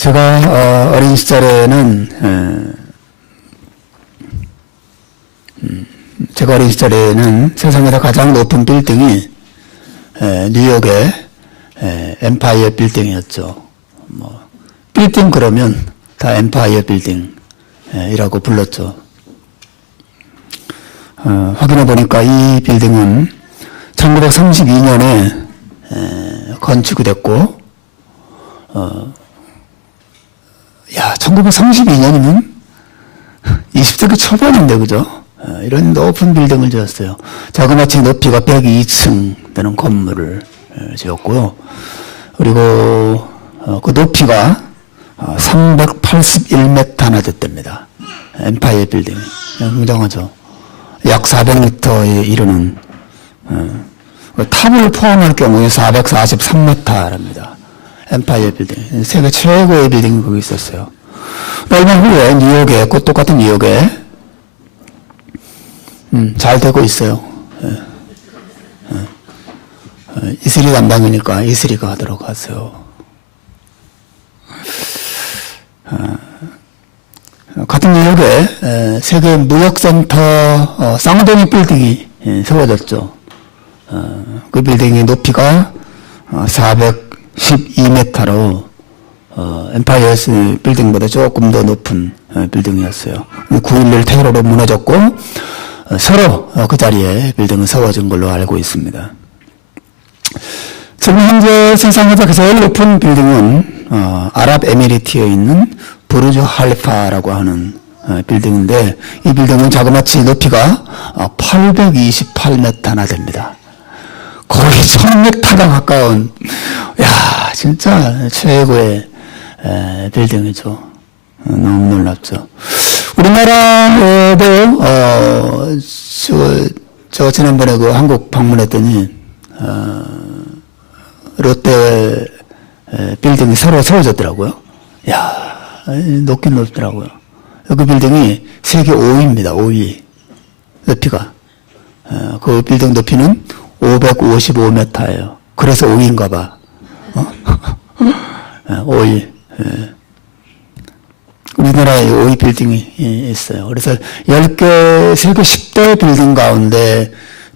제가 어린 시절에는 세상에서 가장 높은 빌딩이 뉴욕의 엠파이어 빌딩이었죠. 뭐 빌딩 그러면 다 엠파이어 빌딩이라고 불렀죠. 확인해 보니까 이 빌딩은 1932년에 건축이 됐고, 1932년이면 20세기 초반인데, 그죠? 이런 높은 빌딩을 지었어요. 자그마치 높이가 102층 되는 건물을 지었고요. 그리고 그 높이가 381m나 됐답니다. 엠파이어 빌딩이. 굉장하죠. 약 400m에 이르는, 탑을 포함할 경우에 443m랍니다. 엠파이어 빌딩. 세계 최고의 빌딩이 거기 있었어요. 얼마 후에 뉴욕에, 그 똑같은 뉴욕에, 잘 되고 있어요. 이슬이 담당이니까 이슬이가 하도록 하세요. 같은 뉴욕에 세계 무역센터 쌍둥이 빌딩이 세워졌죠. 그 빌딩의 높이가 412m로 엠파이어 빌딩보다 조금 더 높은 빌딩이었어요. 9.11 테러로 무너졌고 서로 그 자리에 빌딩은 세워진 걸로 알고 있습니다. 지금 현재 세상에서 제일 높은 빌딩은 아랍에미리트에 있는 부르주 할리파라고 하는 빌딩인데, 이 빌딩은 자그마치 높이가 828m나 됩니다. 거의 1000m가 가까운, 진짜 최고의 빌딩이죠. 너무 놀랍죠. 우리나라에도 저 지난번에 그 한국 방문했더니 롯데 빌딩이 새로 세워졌더라고요. 높긴 높더라고요. 그 빌딩이 세계 5위입니다. 5위 높이가. 그 빌딩 높이는 555m예요. 그래서 5위인가 봐. 5위. 우리나라에 5위 빌딩이 있어요. 그래서 10개, 세계 10대 빌딩 가운데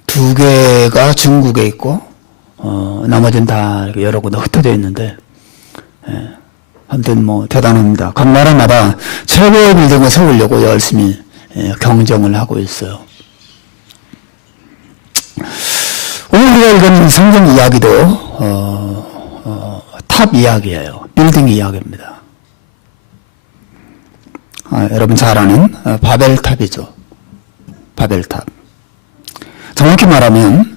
2개가 중국에 있고, 나머지는 다 여러 군데 흩어져 있는데, 아무튼 뭐 대단합니다. 각 나라마다 최고의 빌딩을 세우려고 열심히 경쟁을 하고 있어요. 오늘 우리가 읽은 성경 이야기도 탑 이야기예요. 빌딩 이야기입니다. 여러분 잘 아는 바벨탑이죠. 바벨탑. 정확히 말하면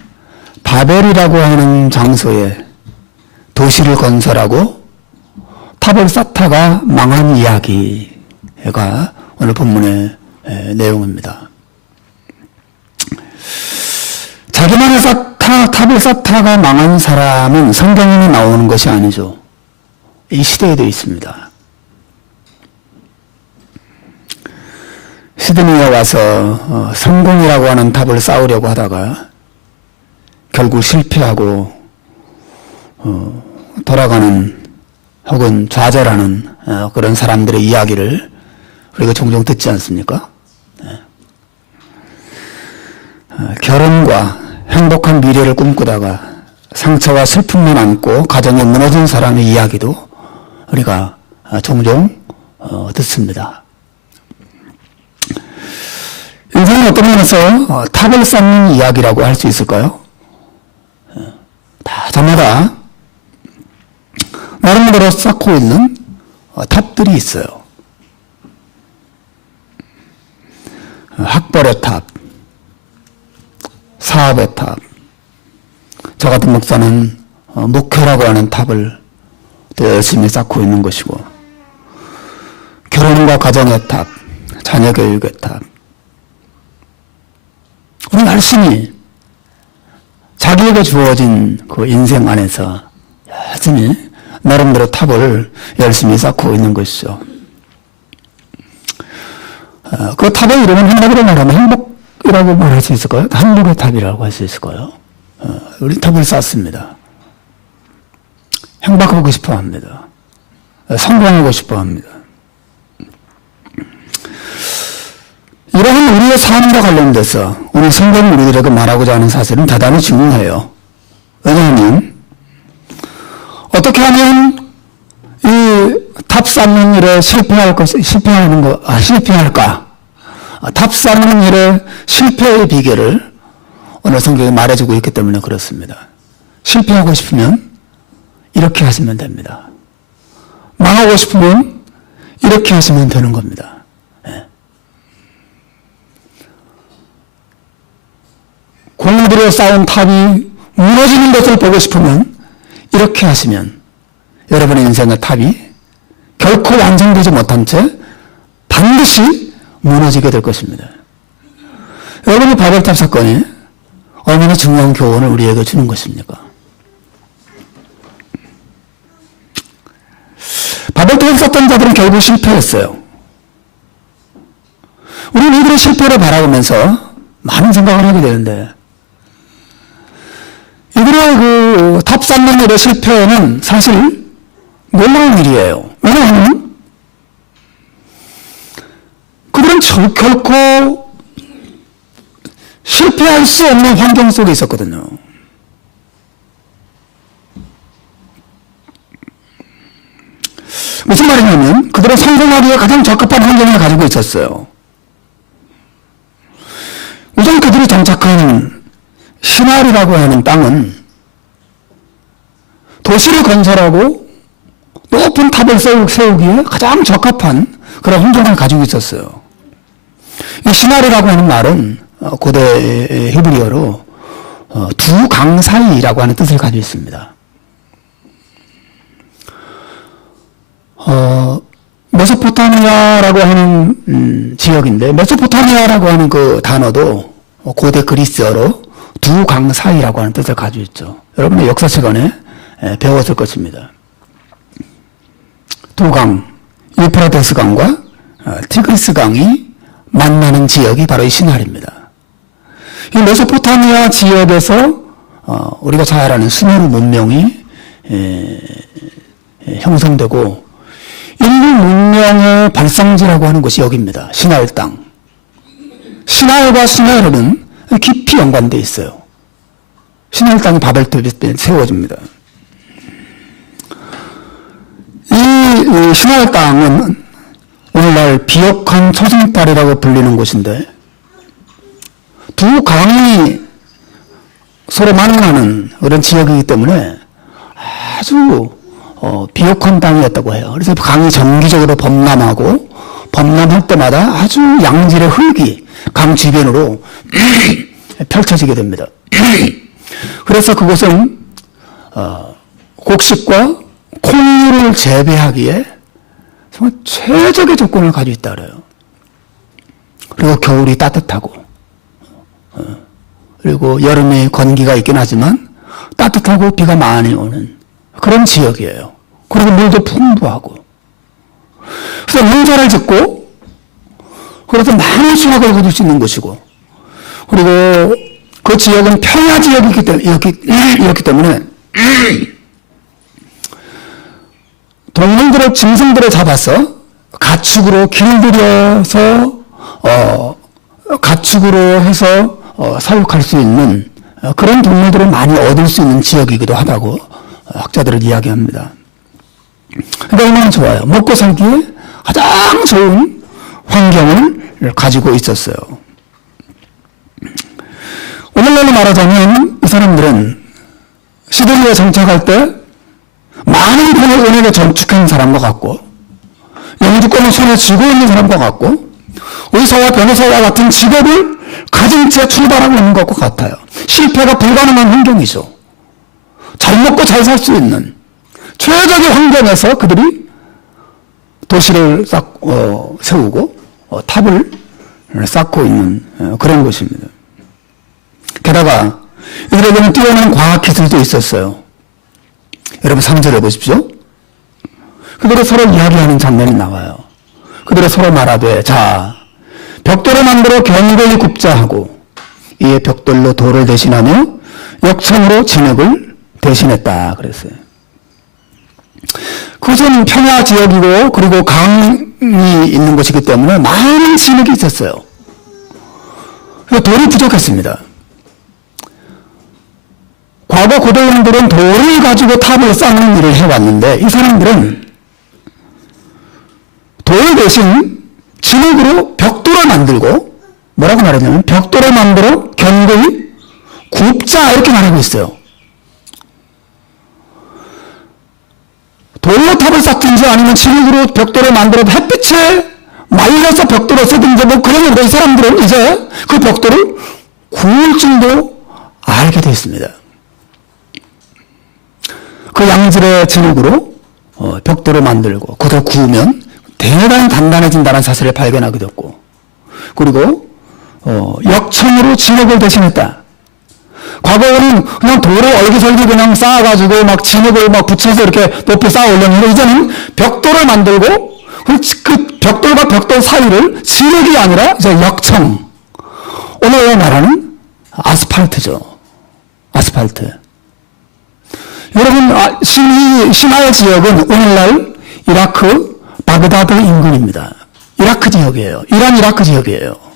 바벨이라고 하는 장소에 도시를 건설하고 탑을 쌓다가 망한 이야기가 오늘 본문의 내용입니다. 자기만의 탑을 쌓다가 망한 사람은 성경에 나오는 것이 아니죠. 이 시대에도 있습니다. 시드니에 와서 성공이라고 하는 탑을 쌓으려고 하다가 결국 실패하고 돌아가는 혹은 좌절하는 그런 사람들의 이야기를 우리가 종종 듣지 않습니까? 결혼과 행복한 미래를 꿈꾸다가 상처와 슬픔만 안고 가정이 무너진 사람의 이야기도 우리가 종종 듣습니다. 인생은 어떤 면에서 탑을 쌓는 이야기라고 할 수 있을까요? 다 저마다 나름대로 쌓고 있는 탑들이 있어요. 학벌의 탑, 사업의 탑. 저 같은 목사는 목회라고 하는 탑을 또 열심히 쌓고 있는 것이고, 결혼과 가정의 탑, 자녀 교육의 탑. 우리 열심히 자기에게 주어진 그 인생 안에서 열심히 나름대로 탑을 열심히 쌓고 있는 것이죠. 그 탑의 이름은 한마디로 말하면 행복이라고 말할 수 있을까요? 행복의 탑이라고 할 수 있을까요? 우리 탑을 쌓습니다. 행복하고 싶어 합니다. 성공하고 싶어 합니다. 이러한 우리의 삶과 관련돼서 오늘 성경이 우리들에게 말하고자 하는 사실은 대단히 중요해요. 왜냐하면 어떻게 하면 이 탑 쌓는 일에 실패할까? 탑 쌓는 일에 실패의 비결을 오늘 성경이 말해주고 있기 때문에 그렇습니다. 실패하고 싶으면 이렇게 하시면 됩니다. 망하고 싶으면 이렇게 하시면 되는 겁니다. 공들여 쌓은 탑이 무너지는 것을 보고 싶으면 이렇게 하시면 여러분의 인생의 탑이 결코 완성되지 못한 채 반드시 무너지게 될 것입니다. 여러분이 바벨탑 사건이 얼마나 중요한 교훈을 우리에게 주는 것입니까? 바벨탑을 쌓던 자들은 결국 실패했어요. 우리는 이들의 실패를 바라보면서 많은 생각을 하게 되는데 이들의 그 탑 쌓는 일의 실패는 사실 놀라운 일이에요. 왜냐하면 그들은 결코 실패할 수 없는 환경 속에 있었거든요. 무슨 말이냐면 그들은 성공하기에 가장 적합한 환경을 가지고 있었어요. 우선 그들이 정착한 시날이라고 하는 땅은 도시를 건설하고 높은 탑을 세우기에 가장 적합한 그런 환경을 가지고 있었어요. 이 시날이라고 하는 말은 고대 히브리어로 두 강 사이라고 하는 뜻을 가지고 있습니다. 메소포타미아라고 하는 지역인데 메소포타미아라고 하는 그 단어도 고대 그리스어로 두 강 사이라고 하는 뜻을 가지고 있죠. 여러분의 역사 시간에 배웠을 것입니다. 두 강, 유프라테스 강과 티그리스 강이 만나는 지역이 바로 이 시날입니다. 이 메소포타미아 지역에서 우리가 잘 아는 수메르 문명이 형성되고 인류 문명의 발상지라고 하는 곳이 여기입니다. 시날 땅. 시날과 수메르는 깊이 연관되어 있어요. 시날 땅이 바벨탑에 세워집니다. 이 시날 땅은 오늘날 비옥한 초승달이라고 불리는 곳인데 두 강이 서로 만나는 그런 지역이기 때문에 아주 비옥한 땅이었다고 해요. 그래서 강이 정기적으로 범람하고 범람할 때마다 아주 양질의 흙이 강 주변으로 펼쳐지게 됩니다. 그래서 그곳은 곡식과 콩류를 재배하기에 정말 최적의 조건을 가지고 있다 그래요. 그리고 겨울이 따뜻하고 그리고 여름에 건기가 있긴 하지만 따뜻하고 비가 많이 오는 그런 지역이에요. 그리고 물도 풍부하고 그래서 농사를 짓고 그래서 많은 수확을 거둘 수 있는 것이고 그리고 그 지역은 평야 지역이었기 때문에 동물들을 짐승들을 잡아서 가축으로 길들여서 가축으로 해서 사육할 수 있는 그런 동물들을 많이 얻을 수 있는 지역이기도 하다고 학자들은 이야기합니다. 그러니까 얼마나 좋아요. 먹고 살기에 가장 좋은 환경을 가지고 있었어요. 오늘날로 말하자면 이 사람들은 시드니에 정착할 때 많은 돈을 은행에 저축한 사람과 같고 영주권을 손에 쥐고 있는 사람과 같고 의사와 변호사와 같은 직업을 가진 채 출발하고 있는 것과 같아요. 실패가 불가능한 환경이죠. 잘 먹고 잘 살 수 있는 최적의 환경에서 그들이 도시를 세우고 탑을 쌓고 있는 그런 곳입니다. 게다가 이들에게는 뛰어난 과학기술도 있었어요. 여러분 3절에 보십시오. 그들이 서로 이야기하는 장면이 나와요. 그들이 서로 말하되 자 벽돌을 만들어 견고히 굽자 하고 이에 벽돌로 돌을 대신하며 역청으로 진흙을 대신했다 그랬어요. 그것은 평야 지역이고 그리고 강이 있는 곳이기 때문에 많은 진흙이 있었어요. 돌이 부족했습니다. 과거 고대인들은 돌을 가지고 탑을 쌓는 일을 해왔는데 이 사람들은 돌 대신 진흙으로 벽돌을 만들고 뭐라고 말하냐면 벽돌을 만들어 견고히 굽자 이렇게 말하고 있어요. 돌로 탑을 쌓든지 아니면 진흙으로 벽돌을 만들어 햇빛에 말려서 벽돌을 쓰든지 뭐 그러는데 이 사람들은 이제 그 벽돌을 구울 줄도 알게 되어 있습니다. 그 양질의 진흙으로 벽돌을 만들고 그걸 구우면 대단히 단단해진다는 사실을 발견하게 됐고 그리고 역청으로 진흙을 대신했다. 과거에는 그냥 돌을 얼기설기 그냥 쌓아가지고 막 진흙을 막 붙여서 이렇게 높이 쌓아 올렸는데 이제는 벽돌을 만들고 그 벽돌과 벽돌 사이를 진흙이 아니라 이제 역청. 오늘 말하는 아스팔트죠. 아스팔트. 여러분, 시나이 지역은 오늘날 이라크 바그다드 인근입니다. 이라크 지역이에요. 이란 이라크 지역이에요.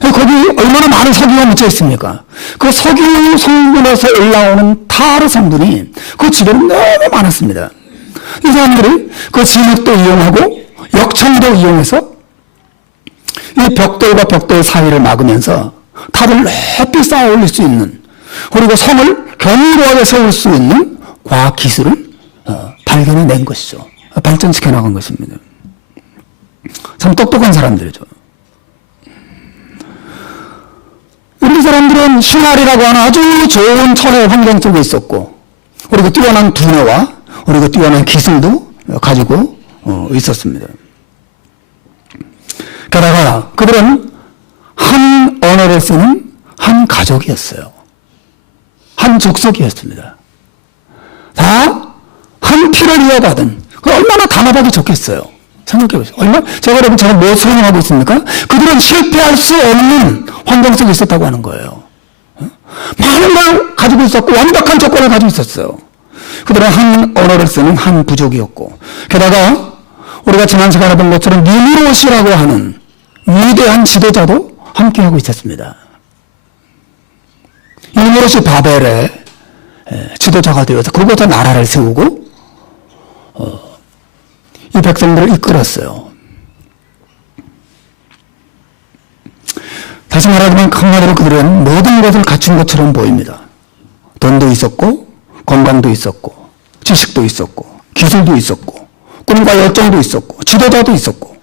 거기 얼마나 많은 석유가 묻혀 있습니까? 그 석유 성분에서 올라오는 타르 성분이 그 지역에 너무 많았습니다. 이 사람들이 그 진흙도 이용하고 역청도 이용해서 이 벽돌과 벽돌 사이를 막으면서 탑을 높이 쌓아 올릴 수 있는 그리고 성을 견고하게 세울 수 있는 과학 기술을 발견해낸 것이죠. 발전시켜 나간 것입니다. 참 똑똑한 사람들이죠. 우리 사람들은 시나리라고 하는 아주 좋은 천혜 환경 속에 있었고 그리고 뛰어난 두뇌와 그리고 뛰어난 기술도 가지고 있었습니다. 게다가 그들은 한 언어를 쓰는 한 가족이었어요. 한 족속이었습니다. 다 한 피를 이어받은 얼마나 단합하기 좋겠어요. 생각해보세요. 제가 여러분 제가 뭐 설명하고 있습니까? 그들은 실패할 수 없는 환경 속에 있었다고 하는 거예요. 많은 걸 가지고 있었고 완벽한 조건을 가지고 있었어요. 그들은 한 언어를 쓰는 한 부족이었고 게다가 우리가 지난 시간에 본 것처럼 니므롯이라고 하는 위대한 지도자도 함께하고 있었습니다. 니므롯이 바벨의 지도자가 되어서 그곳에 나라를 세우고 이 백성들을 이끌었어요. 다시 말하자면 한마디로 그들은 모든 것을 갖춘 것처럼 보입니다. 돈도 있었고 건강도 있었고 지식도 있었고 기술도 있었고 꿈과 열정도 있었고 지도자도 있었고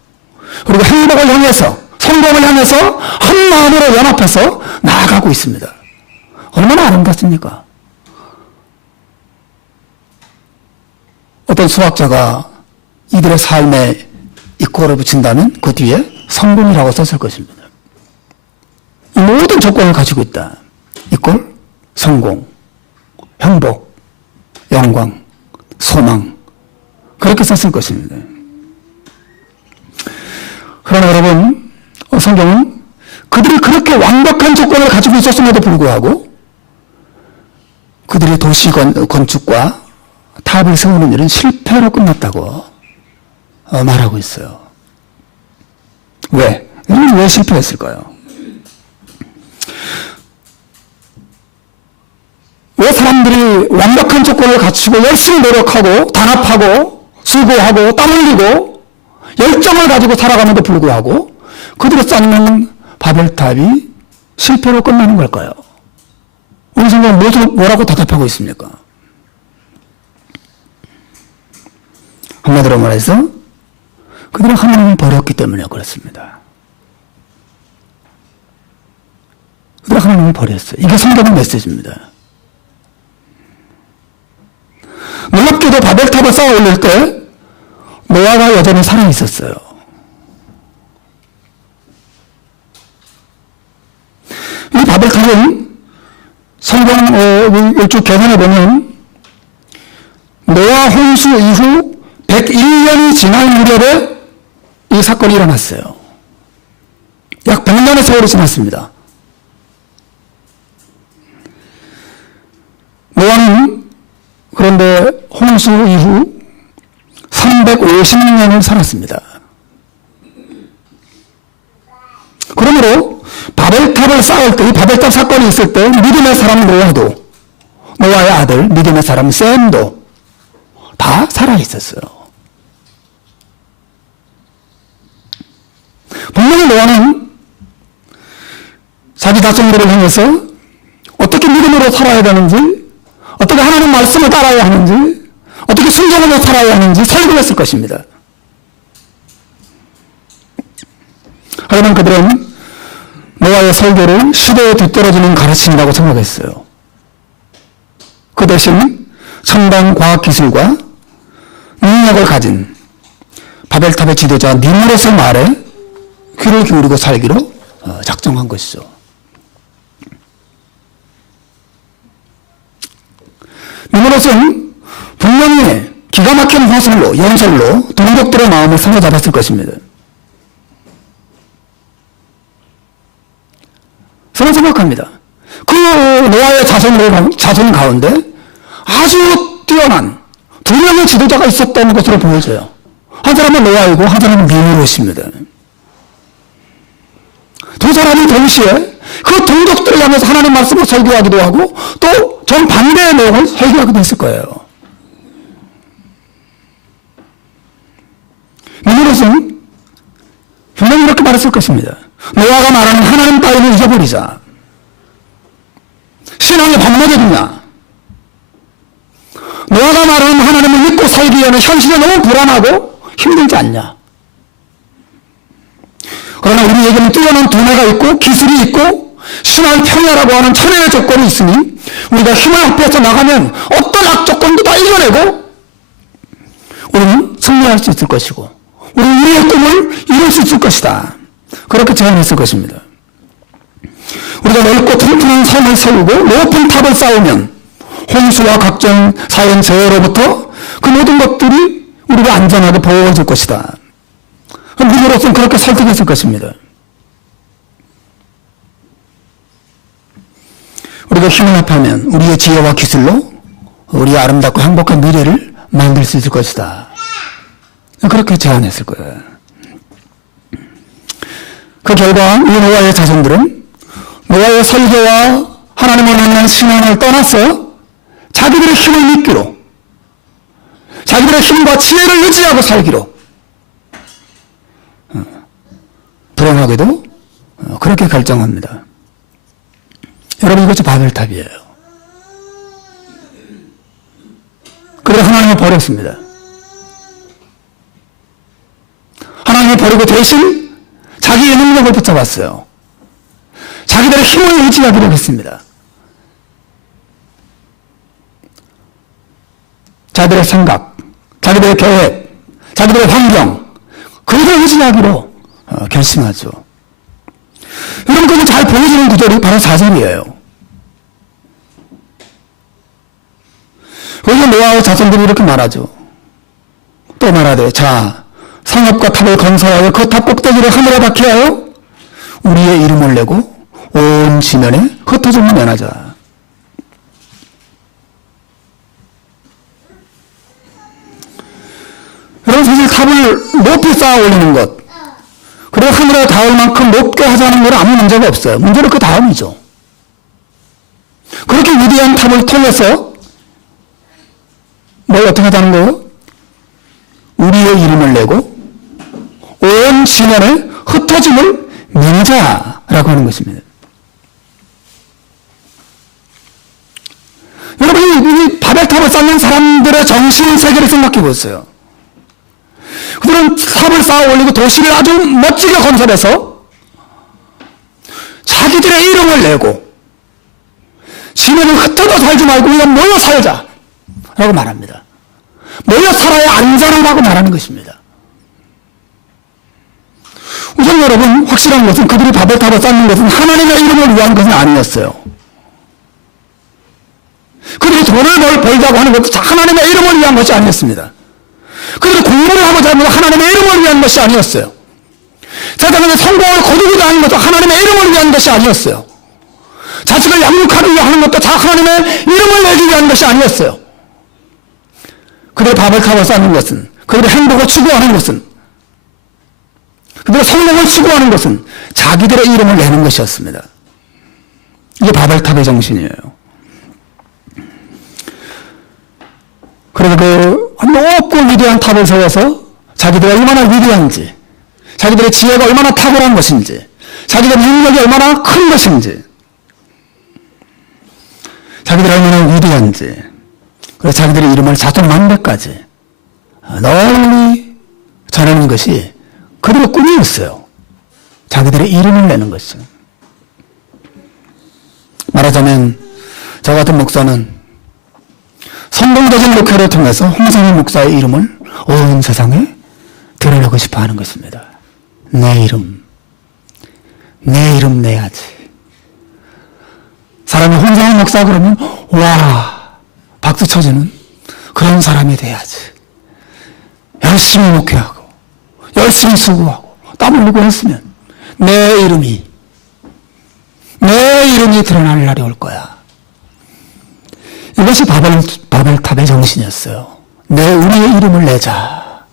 그리고 행복을 향해서 성공을 향해서 한 마음으로 연합해서 나아가고 있습니다. 얼마나 아름답습니까? 어떤 수학자가 이들의 삶에 이꼬를 붙인다면 그 뒤에 성공이라고 썼을 것입니다. 이 모든 조건을 가지고 있다. 이꼴, 성공, 행복, 영광, 소망 그렇게 썼을 것입니다. 그러나 여러분 성경은 그들이 그렇게 완벽한 조건을 가지고 있었음에도 불구하고 그들이 도시 건축과 탑을 세우는 일은 실패로 끝났다고 말하고 있어요. 왜? 왜 실패했을까요? 왜 사람들이 완벽한 조건을 갖추고 열심히 노력하고 단합하고 수고하고 땀 흘리고 열정을 가지고 살아감에도 불구하고 그들이 쌓는 바벨탑이 실패로 끝나는 걸까요? 우리 성경은 뭐라고 대답하고 있습니까? 한마디로 말해서 그들은 하나님을 버렸기 때문에 그렇습니다. 그들은 하나님을 버렸어요. 이게 성경의 메시지입니다. 놀랍게도 바벨탑을 쌓아 올릴 때 노아가 여전히 살아있었어요. 이 바벨탑은 성경 일주 계산해 보면 노아 홍수 이후 101년이 지난 무렵에 이 사건이 일어났어요. 약 100년의 세월이 지났습니다. 노아는 그런데 홍수 이후 350년을 살았습니다. 그러므로 바벨탑을 쌓을 때, 이 바벨탑 사건이 있을 때 믿음의 사람 노아도, 노아의 아들 믿음의 사람 셈도 다 살아있었어요. 분명히 노아는 자기 자손들을 향해서 어떻게 믿음으로 살아야 되는지, 어떻게 하나님 말씀을 따라야 하는지, 어떻게 순종하며 살아야 하는지 설교했을 것입니다. 하지만 그들은 노아의 설교를 시대에 뒤떨어지는 가르침이라고 생각했어요. 그 대신 첨단 과학기술과 능력을 가진 바벨탑의 지도자 니므롯의 말에 귀를 기울이고 살기로 작정한 것이죠. 니므롯은 분명히 기가 막힌 화술로, 연설로 동족들의 마음을 사로잡았을 것입니다. 저는 생각합니다. 그 노아의 자손 가운데 아주 뛰어난 두 명의 지도자가 있었다는 것으로 보여져요. 한 사람은 노아이고 한 사람은 니므롯입니다. 두 사람이 동시에 그 동족들을 향해서 하나님 말씀을 설교하기도 하고 또 정반대의 내용을 설교하기도 했을 거예요. 니므롯은 분명히 이렇게 말했을 것입니다. 노아가 말하는 하나님 따위는 잊어버리자. 신앙이 반목이냐? 노아가 말하는 하나님을 믿고 살기에는 현실이 너무 불안하고 힘들지 않냐? 그러나 우리에게는 뛰어난 두뇌가 있고 기술이 있고 신앙 평야라고 하는 천혜의 조건이 있으니 우리가 힘을 합해서 나가면 어떤 악조건도 다 이겨내고 우리는 승리할 수 있을 것이고 우리는 우리의 꿈을 이룰 수 있을 것이다. 그렇게 제안했을 것입니다. 우리가 넓고 튼튼한 삶을 세우고 높은 탑을 쌓으면 홍수와 각종 자연 재해로부터 그 모든 것들이 우리가 안전하게 보호해줄 것이다. 니므롯은 그렇게 설득했을 것입니다. 우리가 힘을 합하면 우리의 지혜와 기술로 우리의 아름답고 행복한 미래를 만들 수 있을 것이다. 그렇게 제안했을 거예요. 그 결과 이 노아의 자손들은 노아의 설교와 하나님을 만난 신앙을 떠나서 자기들의 힘을 믿기로, 자기들의 힘과 지혜를 의지하고 살기로, 불행하게도 그렇게 결정합니다. 여러분, 이것이 바벨탑이에요. 그래서 하나님을 버렸습니다. 하나님을 버리고 대신 자기의 능력을 붙잡았어요. 자기들의 힘을 의지하기로 했습니다. 자기들의 생각, 자기들의 계획, 자기들의 환경, 그것을 의지하기로 결심하죠. 여러분, 그게 잘 보여지는 구절이 바로 4절이에요. 거기서 노아의 자손들이 이렇게 말하죠. 또 말하되, 자, 성읍과 탑을 건설하여 그 탑 꼭대기를 하늘에 박히하여 우리의 이름을 내고 온 지면에 흩어짐을 면하자. 여러분, 사실 탑을 높이 쌓아 올리는 것, 그리고 하늘에 닿을 만큼 높게 하자는 건 아무 문제가 없어요. 문제는 그 다음이죠. 그렇게 위대한 탑을 통해서 뭘 어떻게 하자는 거예요? 우리의 이름을 내고 온 지면에 흩어짐을 면하자라고 하는 것입니다. 여러분, 이 바벨탑을 쌓는 사람들의 정신 세계를 생각해 보세요. 그들은 탑을 쌓아 올리고 도시를 아주 멋지게 건설해서 자기들의 이름을 내고 지면에 흩어져 살지 말고 그냥 모여 살자 라고 말합니다. 모여 살아야 안전하다고 말하는 것입니다. 우선 여러분, 확실한 것은 그들이 바벨탑을 쌓는 것은 하나님의 이름을 위한 것은 아니었어요. 그들이 돈을 벌자고 하는 것도 하나님의 이름을 위한 것이 아니었습니다. 그들이 공부를 하고자 하는 것도 하나님의 이름을 위한 것이 아니었어요. 세상에 성공을 거두고자 하는 것도 하나님의 이름을 위한 것이 아니었어요. 자식을 양육하기 위해 하는 것도 다 하나님의 이름을 내기 위한 것이 아니었어요. 그들이 바벨탑을 쌓는 것은 그들의 행복을 추구하는 것은, 그들의 성공을 추구하는 것은 자기들의 이름을 내는 것이었습니다. 이게 바벨탑의 정신이에요. 그리고 그 높고 위대한 탑을 세워서 자기들이 얼마나 위대한지, 자기들의 지혜가 얼마나 탁월한 것인지, 자기들의 능력이 얼마나 큰 것인지, 자기들이 얼마나 위대한지, 그래서 자기들의 이름을 자존만대까지 널리 전하는 것이 그들의 꿈이었어요. 자기들의 이름을 내는 것이요. 말하자면 저 같은 목사는 성공적인 목회를 통해서 홍성희 목사의 이름을 온 세상에 드러내고 싶어 하는 것입니다. 내 이름 내야지. 사람이 홍성희 목사 그러면 와 박수 쳐주는 그런 사람이 돼야지. 열심히 목회하고 열심히 수고하고 땀 흘리고 했으면 내 이름이 드러날 날이 올 거야. 이것이 바벨탑의 정신이었어요. 우리의 이름을 내자.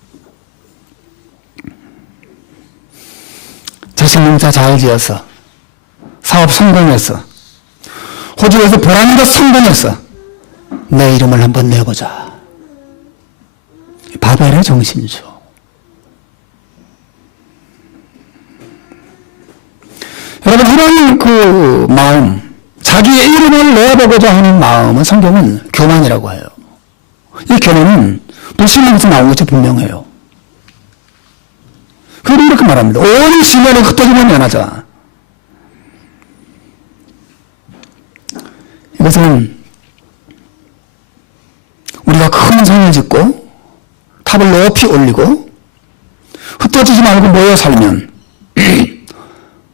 자식 농사 잘 지어서 사업 성공해서 호주에서 보람있게 성공해서 내 이름을 한번 내보자. 바벨의 정신이죠. 여러분, 이런 그 마음, 자기의 이름을 내보고자 하는 마음은 성경은 교만이라고 해요. 이 교만은 불신앙에서 나온 것이 분명해요. 그리고 이렇게 말합니다. 온 시면에 흩어지면 면하자. 이것은 우리가 큰 성을 짓고 탑을 높이 올리고 흩어지지 말고 모여 살면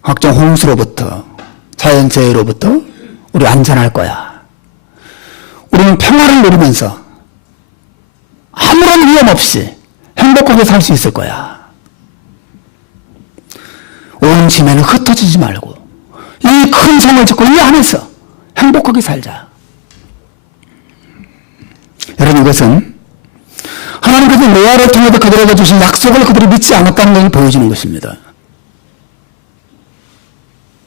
각종 홍수로부터 자연재해로부터 우리 안전할 거야. 우리는 평화를 누리면서 아무런 위험 없이 행복하게 살 수 있을 거야. 온 지면은 흩어지지 말고 이 큰 성을 짓고 이 안에서 행복하게 살자. 여러분, 이것은 하나님께서 노아를 통해서 그들에게 주신 약속을 그들이 믿지 않았다는 것을 보여주는 것입니다.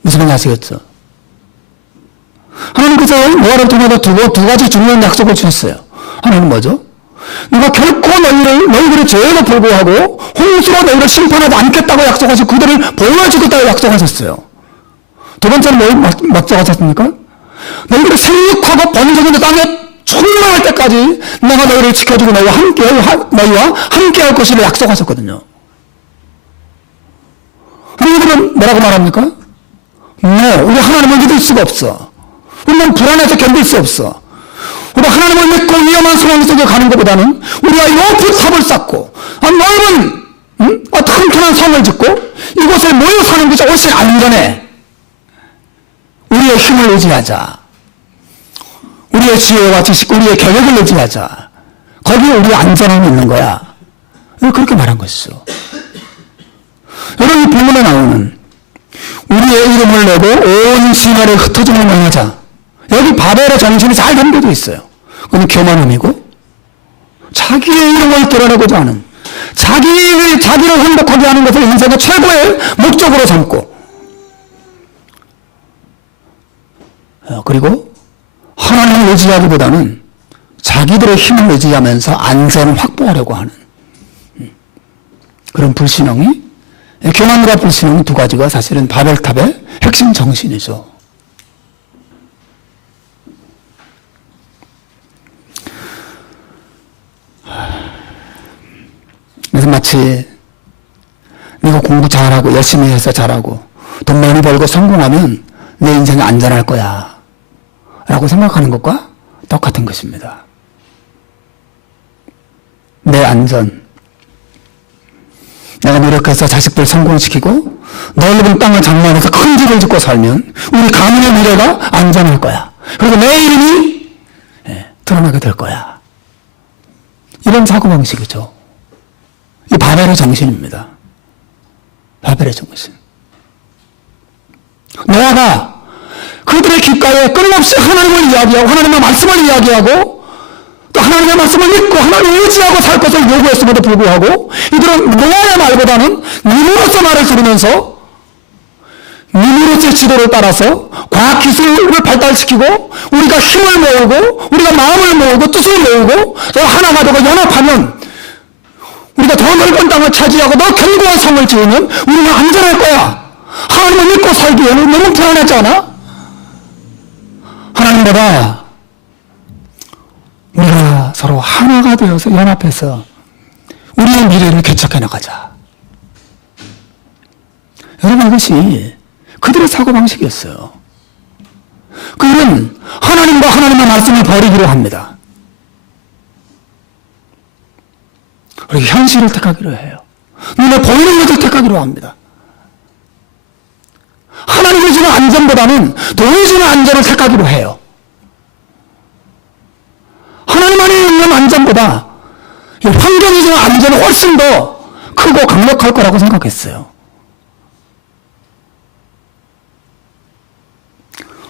무슨 말인지 아시겠죠? 하나님께서 노아를 통해서 두 가지 중요한 약속을 주셨어요. 하나는 뭐죠? 내가 결코 너희들의 죄에도 불구하고 홍수로 너희를 심판하지 않겠다고 약속하시고 그들을 보호해주겠다고 약속하셨어요. 두 번째는 뭐 약속하셨습니까? 너희들이 생육하고 번성하는 땅에 충만할 때까지 내가 너희를 지켜주고 너희와 함께할 것이라 약속하셨거든요. 우리들은 뭐라고 말합니까? 우리 하나님을 믿을 수가 없어. 우리는 불안해서 견딜 수 없어. 우리가 하나님을 믿고 위험한 상황 속에 가는 것보다는 우리가 높은 탑을 쌓고 넓은 튼튼한 성을 짓고 이곳에 모여 사는 것이 훨씬 안전해. 우리의 힘을 의지하자. 우리의 지혜와 지식, 우리의 계획을 의지하자. 거기에 우리의 안전함이 있는 거야. 그렇게 말한 것이죠. 여러분, 이 본문에 나오는 우리의 이름을 내고 온 시내를 흩어짐을 명하자. 여기 바벨의 정신이 잘 담겨져 있어요. 그건 교만함이고 자기의 이름을 드러내고자 하는, 자기를 행복하게 하는 것을 인생의 최고의 목적으로 삼고, 그리고 하나님을 의지하기보다는 자기들의 힘을 의지하면서 안전을 확보하려고 하는 그런 불신앙이, 교만과 불신앙 두 가지가 사실은 바벨탑의 핵심 정신이죠. 그래서 마치 네가 공부 잘하고 열심히 해서 잘하고 돈 많이 벌고 성공하면 내 인생이 안전할 거야 라고 생각하는 것과 똑같은 것입니다. 내 안전, 내가 노력해서 자식들 성공시키고 넓은 땅을 장만해서 큰 집을 짓고 살면 우리 가문의 미래가 안전할 거야. 그리고 내 이름이 드러나게 될 거야. 이런 사고방식이죠. 이 바벨의 정신입니다. 바벨의 정신. 노아가 그들의 귓가에 끊임없이 하나님을 이야기하고 하나님의 말씀을 이야기하고 또 하나님의 말씀을 믿고 하나님을 의지하고 살 것을 요구했음에도 불구하고 이들은 노아의 말보다는 니무롯의 말을 들으면서 니무롯의 지도를 따라서 과학기술을 발달시키고 우리가 힘을 모으고 우리가 마음을 모으고 뜻을 모으고 하나가 되고 연합하면 우리가 더 넓은 땅을 차지하고 더 견고한 성을 지으면 우리는 안전할 거야. 하나님을 믿고 살기에는 너무 불안하지 않아? 하나님보다 우리가 서로 하나가 되어서 연합해서 우리의 미래를 개척해 나가자. 여러분, 이것이 그들의 사고방식이었어요. 그들은 하나님과 하나님의 말씀을 버리기로 합니다. 그리고 현실을 택하기로 해요. 눈에 보이는 것을 택하기로 합니다. 하나님이 주는 안전보다는 돈이 주는 안전을 택하기로 해요. 하나님 안에 있는 안전보다 환경이 주는 안전은 훨씬 더 크고 강력할 거라고 생각했어요.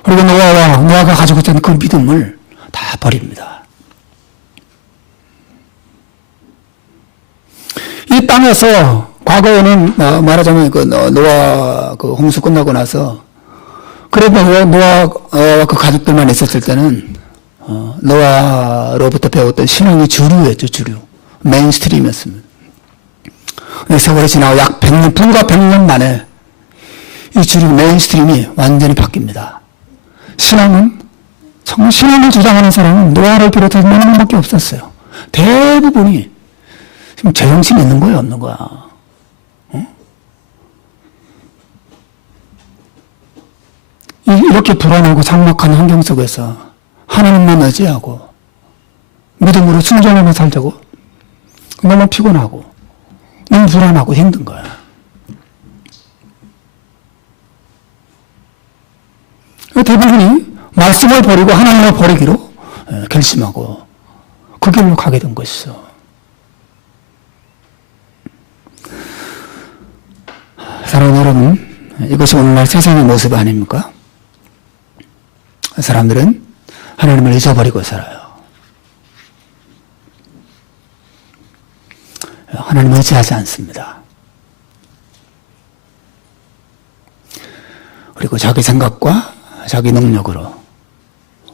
그리고 노아가 가지고 있던 그 믿음을 다 버립니다. 이 땅에서 과거에는 말하자면 그 노아 그 홍수 끝나고 나서 그래도 노아 그 가족들만 있었을 때는 노아로부터 배웠던 신앙이 주류였죠. 주류. 메인스트림이었습니다. 세월이 지나고 약 100년, 불과 100년 만에 이 주류 메인스트림이 완전히 바뀝니다. 신앙은 정말 신앙을 주장하는 사람은 노아를 비롯해서 몇 명밖에 없었어요. 대부분이 지금 제정신이 있는 거예요, 없는 거야? 이렇게 불안하고 삭막한 환경 속에서 하나님만 의지하고 믿음으로 순종하며 살자고 너무 피곤하고 너무 불안하고 힘든 거야. 대부분이 말씀을 버리고 하나님을 버리기로 결심하고 그 길로 가게 된 것이죠. 사랑하는 여러분, 이것이 오늘날 세상의 모습 아닙니까? 사람들은 하나님을 잊어버리고 살아요. 하나님을 의지하지 않습니다. 그리고 자기 생각과 자기 능력으로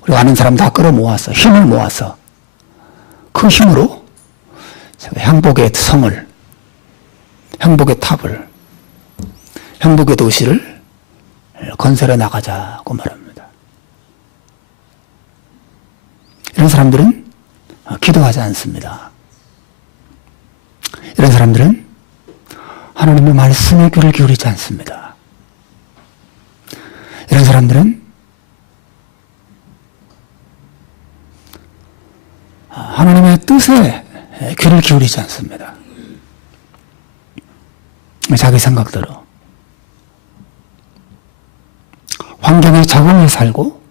우리 아는 사람 다 끌어모아서 힘을 모아서 그 힘으로 행복의 성을, 행복의 탑을, 행복의 도시를 건설해 나가자고 말합니다. 이런 사람들은 기도하지 않습니다. 이런 사람들은 하나님의 말씀에 귀를 기울이지 않습니다. 이런 사람들은 하나님의 뜻에 귀를 기울이지 않습니다. 자기 생각대로 환경에 적응해 살고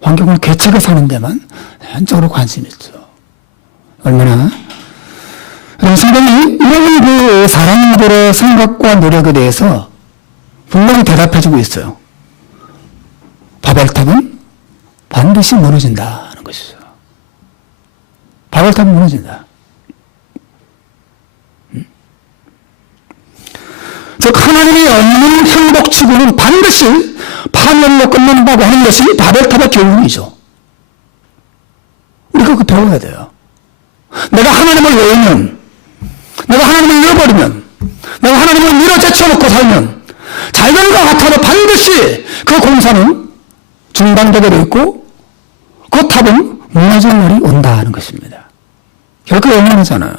환경을 개척해 사는 데만 한쪽으로 관심이 있죠. 얼마나 성경이 이런 그 사람들의 생각과 노력에 대해서 분명히 대답해주고 있어요. 바벨탑은 반드시 무너진다는 것이죠. 바벨탑은 무너진다. 즉 하나님이 없는 행복치고는 반드시 파멸로 끝난다고 하는 것이 바벨탑의 교훈이죠. 우리가 그거 배워야 돼요. 내가 하나님을 외우면, 내가 하나님을 잃어버리면, 내가 하나님을 밀어 제쳐놓고 살면 잘 되는 것 같아도 반드시 그 공사는 중단되게 되어 있고 그 탑은 무너질 날이 온다는 것입니다. 결코 영원하잖아요.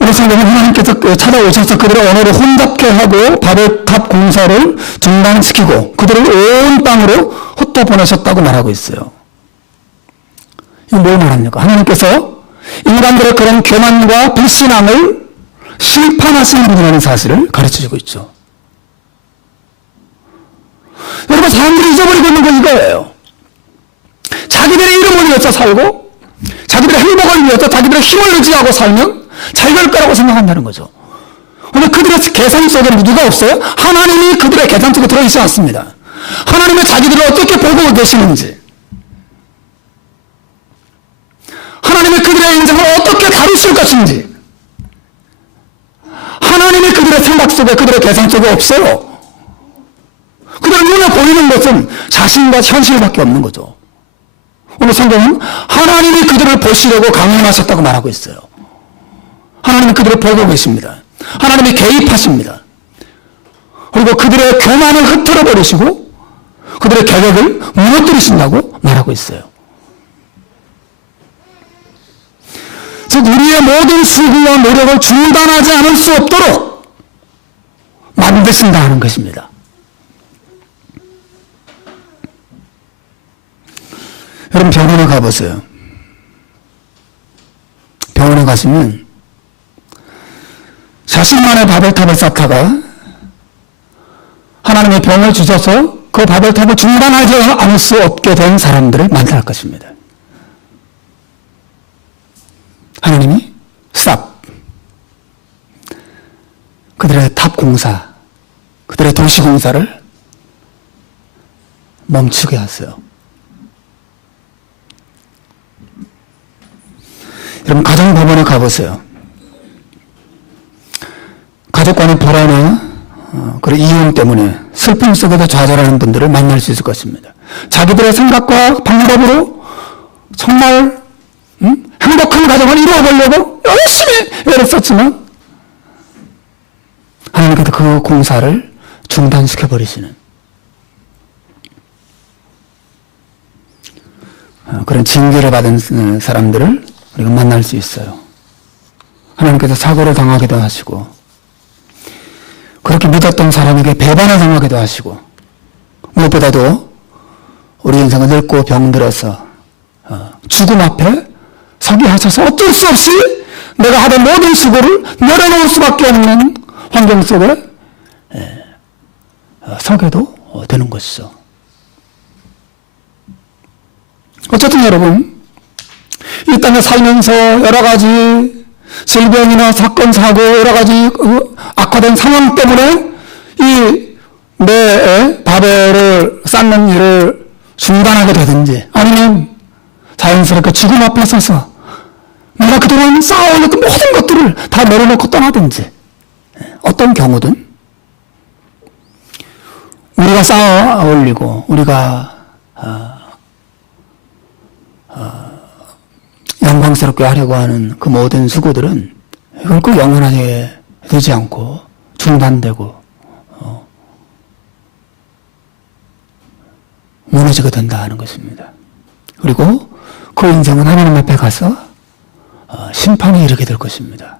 우리 성경은 하나님께서 찾아오셔서 그들의 언어를 혼잡케 하고 바벨탑 공사를 중단시키고 그들을 온 땅으로 흩어 보내셨다고 말하고 있어요. 이거 뭘 말합니까? 하나님께서 인간들의 그런 교만과 불신앙을 심판하시는 분이라는 사실을 가르쳐주고 있죠. 여러분, 사람들이 잊어버리고 있는 건 이거예요. 자기들의 이름을 위해서 살고 자기들의 행복을 위해서 자기들의 힘을 의지하고 살면 잘 될 거라고 생각한다는 거죠. 근데 그들의 계산 속에 누가 없어요? 하나님이 그들의 계산 속에 들어있지 않습니다. 하나님의 자기들을 어떻게 보고 계시는지, 그들의 인생을 어떻게 다루실 것인지 하나님이 그들의 생각 속에, 그들의 계산 속에 없어요. 그들의 눈에 보이는 것은 자신과 현실밖에 없는 거죠. 오늘 성경은 하나님이 그들을 보시려고 강림하셨다고 말하고 있어요. 하나님이 그들을 보고 계십니다. 하나님이 개입하십니다. 그리고 그들의 교만을 흩어져 버리시고 그들의 계획을 무너뜨리신다고 말하고 있어요. 즉 우리의 모든 수고와 노력을 중단하지 않을 수 없도록 만드신다 하는 것입니다. 여러분 병원에 가보세요. 병원에 가시면 자신만의 바벨탑을 쌓다가 하나님의 병을 주셔서 그 바벨탑을 중단하지 않을 수 없게 된 사람들을 만날 것입니다. 하나님이 스탑. 그들의 탑 공사, 그들의 도시 공사를 멈추게 하세요. 여러분 가정법원에 가보세요. 가족 간의 불화나 그런 이혼 때문에 슬픔 속에서 좌절하는 분들을 만날 수 있을 것입니다. 자기들의 생각과 방법으로 정말 행복한 가정을 이루어보려고 열심히 애를 썼지만 하나님께서 그 공사를 중단시켜버리시는 그런 징계를 받은 사람들을 우리가 만날 수 있어요. 하나님께서 사고를 당하기도 하시고 그렇게 믿었던 사람에게 배반을 당하기도 하시고 무엇보다도 우리 인생은 늙고 병들어서 죽음 앞에 서게 하셔서 어쩔 수 없이 내가 하던 모든 수고를 내려놓을 수밖에 없는 환경 속에 서게도 되는 것이죠. 어쨌든 여러분 이 땅에 살면서 여러 가지 질병이나 사건, 사고, 여러 가지 악화된 상황 때문에 이 내 바벨을 쌓는 일을 중단하게 되든지 아니면 자연스럽게 죽음 앞에 서서 내가 그동안 쌓아올렸던 모든 것들을 다 내려놓고 떠나든지 어떤 경우든 우리가 쌓아올리고 우리가 영광스럽게 하려고 하는 그 모든 수고들은 결코 영원하게 되지 않고 중단되고 무너지게 된다 하는 것입니다. 그리고 그 인생은 하나님 앞에 가서 심판에 이르게 될 것입니다.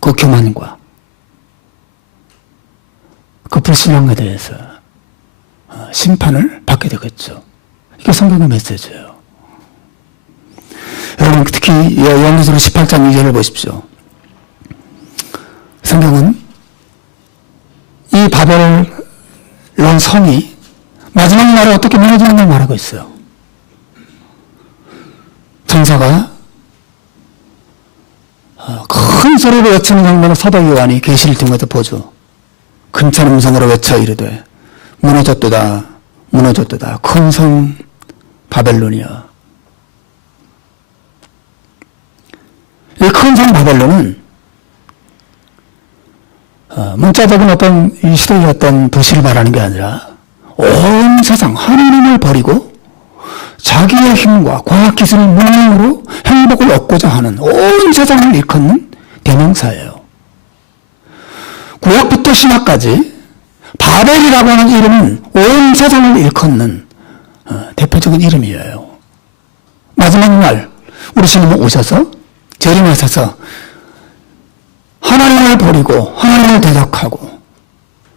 그 교만과 그 불신앙에 대해서 심판을 받게 되겠죠. 이게 성경의 메시지예요. 여러분 특히 요한계시록 18장 2절을 보십시오. 성경은 이 바벨론 성이 마지막 날에 어떻게 무너지는지 말하고 있어요. 천사가 큰 소리로 외치는 장면을 사도 요한이 계시를 통해서 보죠. 큰찬 음성으로 외쳐 이르되 무너졌도다 무너졌도다 큰 성 바벨론이여. 이 큰 성 바벨론은 문자적인 어떤 이 시대의 어떤 도시를 말하는 게 아니라 온 세상 하나님을 버리고 자기의 힘과 과학기술의 문명으로 행복을 얻고자 하는 온 세상을 일컫는 대명사예요. 구약부터 신약까지 바벨이라고 하는 이름은 온 세상을 일컫는 대표적인 이름이에요. 마지막 날 우리 주님은 오셔서 재림하셔서 하나님을 버리고 하나님을 대적하고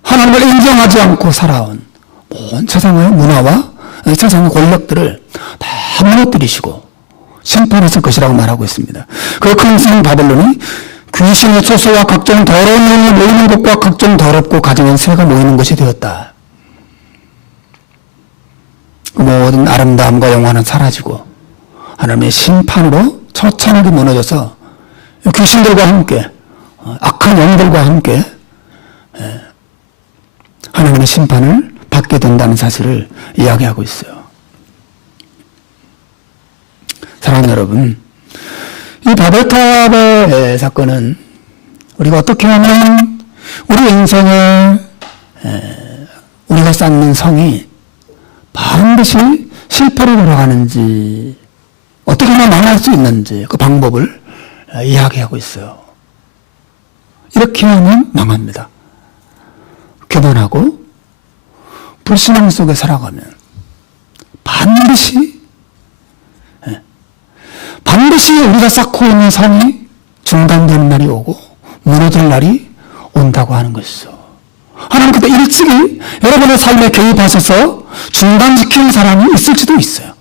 하나님을 인정하지 않고 살아온 온 세상의 문화와 세상의 권력들을 다 무너뜨리시고 심판하실 것이라고 말하고 있습니다. 그 큰 성 바벨론이 귀신의 소수와 각종 더러운 영이 모이는 것과 각종 더럽고 가증한 새가 모이는 것이 되었다. 그 모든 아름다움과 영화는 사라지고 하나님의 심판으로 처참하게 무너져서 귀신들과 함께 악한 영들과 함께 하나님의 심판을 받게 된다는 사실을 이야기하고 있어요. 사랑하는 여러분, 이 바벨탑의 사건은 우리가 어떻게 하면 우리 인생에 우리가 쌓는 성이 반드시 실패로 돌아가는지, 어떻게 하면 망할 수 있는지 그 방법을 이야기하고 있어요. 이렇게 하면 망합니다. 교만하고 불신앙 속에 살아가면 반드시 우리가 쌓고 있는 성이 중단되는 날이 오고 무너질 날이 온다고 하는 것이죠. 하나님께서 일찍이 여러분의 삶에 개입하셔서 중단시키는 사람이 있을지도 있어요.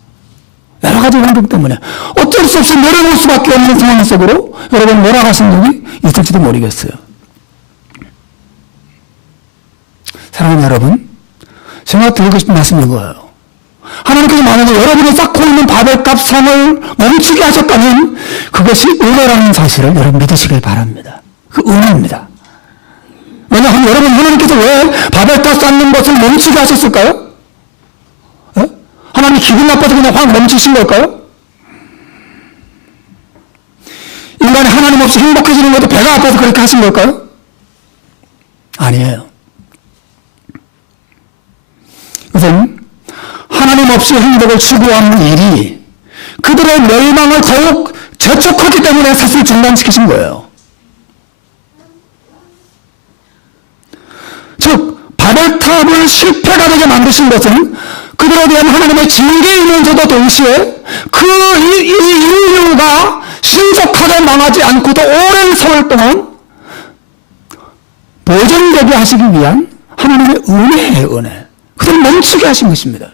여러 가지 환경 때문에 어쩔 수 없이 내려놓을 수밖에 없는 상황 속으로 여러분 몰아가신 분이 있을지도 모르겠어요. 사랑하는 여러분, 제가 드리고 싶은 말씀은 이거예요. 하나님께서 만약에 여러분이 쌓고 있는 바벨탑 성을 멈추게 하셨다면 그것이 은혜라는 사실을 여러분 믿으시길 바랍니다. 그 은혜입니다. 왜냐하면 여러분, 하나님께서 왜 바벨탑 쌓는 것을 멈추게 하셨을까요? 하나님이 기분 나빠서 그냥 확 멈추신 걸까요? 인간이 하나님 없이 행복해지는 것도 배가 아파서 그렇게 하신 걸까요? 아니에요. 우선 하나님 없이 행복을 추구하는 일이 그들의 멸망을 더욱 재촉하기 때문에 사슬 중단시키신 거예요. 즉 바벨탑을 실패가 되게 만드신 것은 그들에 대한 하나님의 징계이면서도 동시에 이 인류가 신속하게 망하지 않고도 오랜 세월 동안 보존되게 하시기 위한 하나님의 은혜예요, 은혜. 그들을 멈추게 하신 것입니다.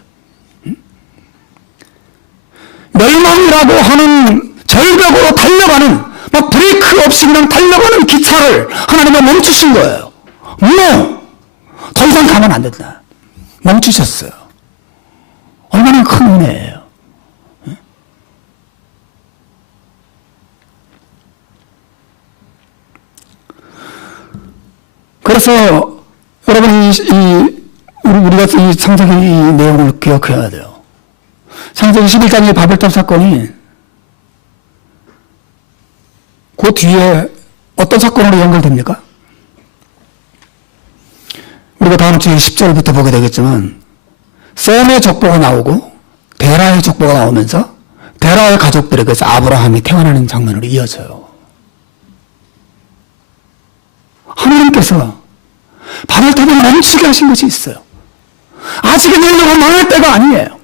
멸망이라고 하는 절벽으로 달려가는, 막 브레이크 없이 그냥 달려가는 기차를 하나님이 멈추신 거예요. 더 이상 가면 안 된다. 멈추셨어요. 얼마나 큰 은혜예요. 그래서 여러분 우리가 이 창세기 이 내용을 기억해야 돼요. 창세기 11장의 바벨탑 사건이 그 뒤에 어떤 사건으로 연결됩니까? 우리가 다음 주에 10절부터 보게 되겠지만 셈의 족보가 나오고 데라의 족보가 나오면서 데라의 가족들에게서 아브라함이 태어나는 장면으로 이어져요. 하나님께서 바벨탑을 멈추게 하신 것이 있어요. 아직은 인류가 망할 때가 아니에요.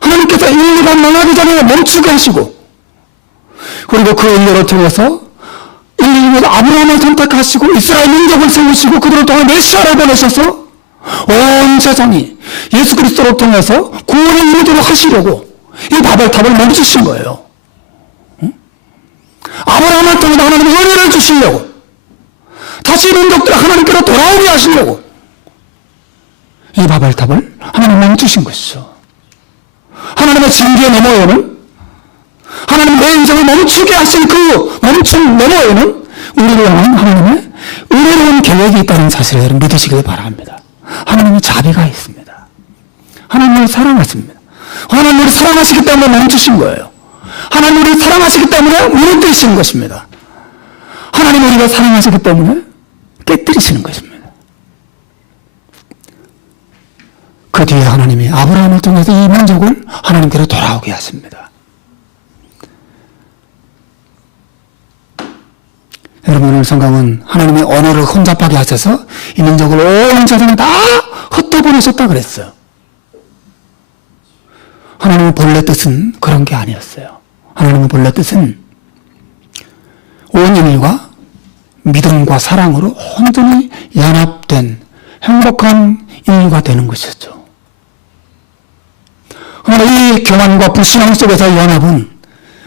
하나님께서 인류가 망하기 전에 멈추게 하시고, 그리고 그 인류를 통해서 인류 중에서 아브라함을 선택하시고 이스라엘 민족을 세우시고 그들을 통해 메시아를 보내셔서 온 세상이 예수 그리스도를 통해서 구원을 이루도록 하시려고 이 바벨탑을 멈추신 거예요. 아브라함을 통해서 하나님의 은혜를 주시려고, 다시 민족들이 하나님께로 돌아오게 하시려고 이 바벨탑을 하나님 멈추신 것이죠. 하나님의 징계 너머에는, 하나님 내 인생을 멈추게 하신 그 멈춤 너머에는 우리를 향한 하나님의 은혜로운 계획이 있다는 사실을 여러분 믿으시길 바랍니다. 하나님의 자비가 있습니다. 하나님을 사랑하십니다. 하나님을 사랑하시기 때문에 멈추신 거예요. 하나님을 사랑하시기 때문에 무너뜨리시는 것입니다. 하나님 우리가 사랑하시기 때문에 깨뜨리시는 것입니다. 그 뒤에 하나님이 아브라함을 통해서 이 민족을 하나님께로 돌아오게 하십니다. 여러분, 오늘 성경은 하나님의 언어를 혼잡하게 하셔서 이 민족을 온 세상에 다 흩어보내셨다 그랬어요. 하나님의 본래 뜻은 그런 게 아니었어요. 하나님의 본래 뜻은 온 인류가 믿음과 사랑으로 온전히 연합된 행복한 인류가 되는 것이었죠. 그러나 이 교만과 불신앙 속에서 연합은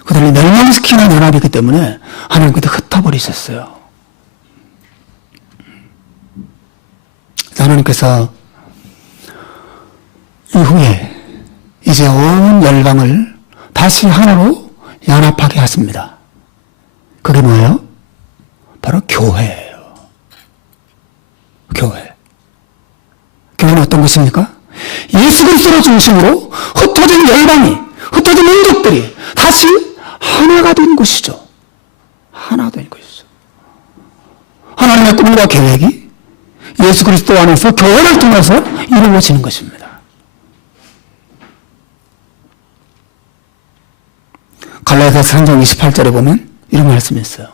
그들을 멸망시키는 연합이기 때문에 하나님께서 흩어버리셨어요. 하나님께서 이후에 이제 온 열방을 다시 하나로 연합하게 하십니다. 그게 뭐예요? 바로 교회예요. 교회. 교회는 어떤 것입니까? 예수 그리스도를 중심으로 흩어진 열방이, 흩어진 민족들이 다시 하나가 된 것이죠. 하나가 된 것이죠. 하나님의 꿈과 계획이 예수 그리스도 안에서 교회를 통해서 이루어지는 것입니다. 갈라디아서 3장 28절에 보면 이런 말씀이 있어요.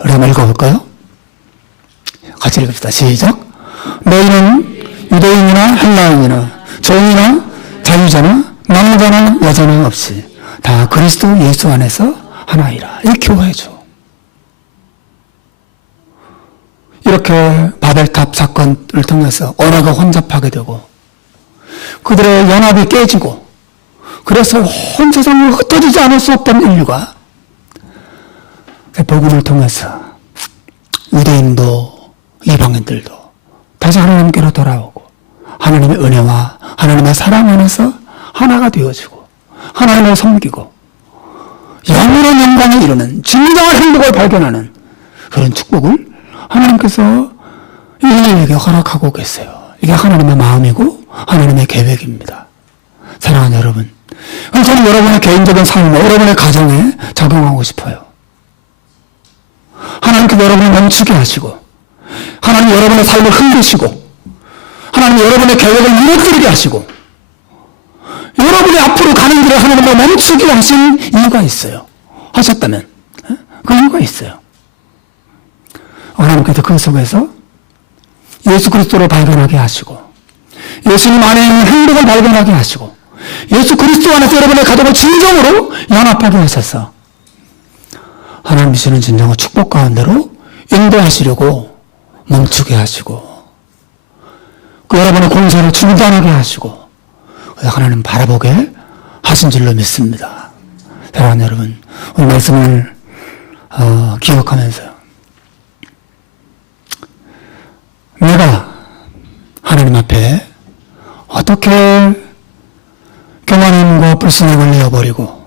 우리 한번 읽어볼까요? 같이 읽읍시다. 시작. 너희는 유대인이나 헬라인이나 종이나 자유자나 남자나 여자나 없이 다 그리스도 예수 안에서 하나이라. 이 교회죠. 이렇게 바벨탑 사건을 통해서 언어가 혼잡하게 되고 그들의 연합이 깨지고 그래서 온 세상을 흩어지지 않을 수 없던 인류가 복음을 통해서 유대인도 이방인들도 다시 하나님께로 돌아오고 하나님의 은혜와 하나님의 사랑 안에서 하나가 되어지고 하나님을 섬기고 영원한 영광에 이르는 진정한 행복을 발견하는 그런 축복을 하나님께서 인류에게 허락하고 계세요. 이게 하나님의 마음이고 하나님의 계획입니다. 사랑하는 여러분, 저는 여러분의 개인적인 삶, 여러분의 가정에 적용하고 싶어요. 하나님께서 여러분을 멈추게 하시고 하나님 여러분의 삶을 흔드시고 하나님 여러분의 계획을 무너뜨리게 하시고 여러분이 앞으로 가는 길에 하나님을 멈추게 하신 이유가 있어요. 하셨다면 그 이유가 있어요. 하나님께서 그 속에서 예수 그리스도를 발견하게 하시고 예수님 안에 있는 행복을 발견하게 하시고 예수 그리스도 안에서 여러분의 가족을 진정으로 연합하게 하셔서 하나님 주시는 진정한 축복 가운데로 인도하시려고 멈추게 하시고 그 여러분의 공사를 중단하게 하시고 하나님 바라보게 하신 줄로 믿습니다. 사랑하는 여러분, 오늘 말씀을 기억하면서 내가 하나님 앞에 어떻게 교만함과 불신앙을 내어버리고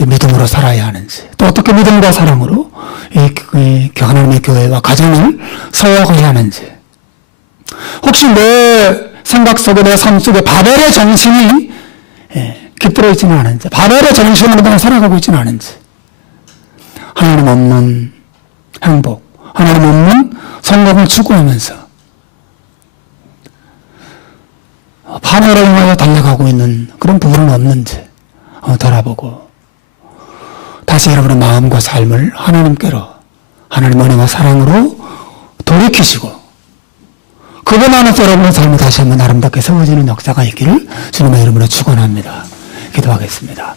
믿음으로 살아야 하는지 또 어떻게 믿음과 사랑으로 이 하나님의 교회와 가정을 세워가야 하는지 혹시 내 생각 속에 내 삶 속에 바벨의 정신이 깃들어 있지는 않은지 바벨의 정신으로 내가 살아가고 있지는 않은지 하나님 없는 행복 하나님 없는 성공을 추구하면서 파멸을 향하여 달려가고 있는 그런 부분은 없는지 돌아보고 다시 여러분의 마음과 삶을 하나님께로 하나님 은혜와 사랑으로 돌이키시고 그분 안에서 여러분의 삶이 다시 한번 아름답게 세워지는 역사가 있기를 주님의 이름으로 축원합니다. 기도하겠습니다.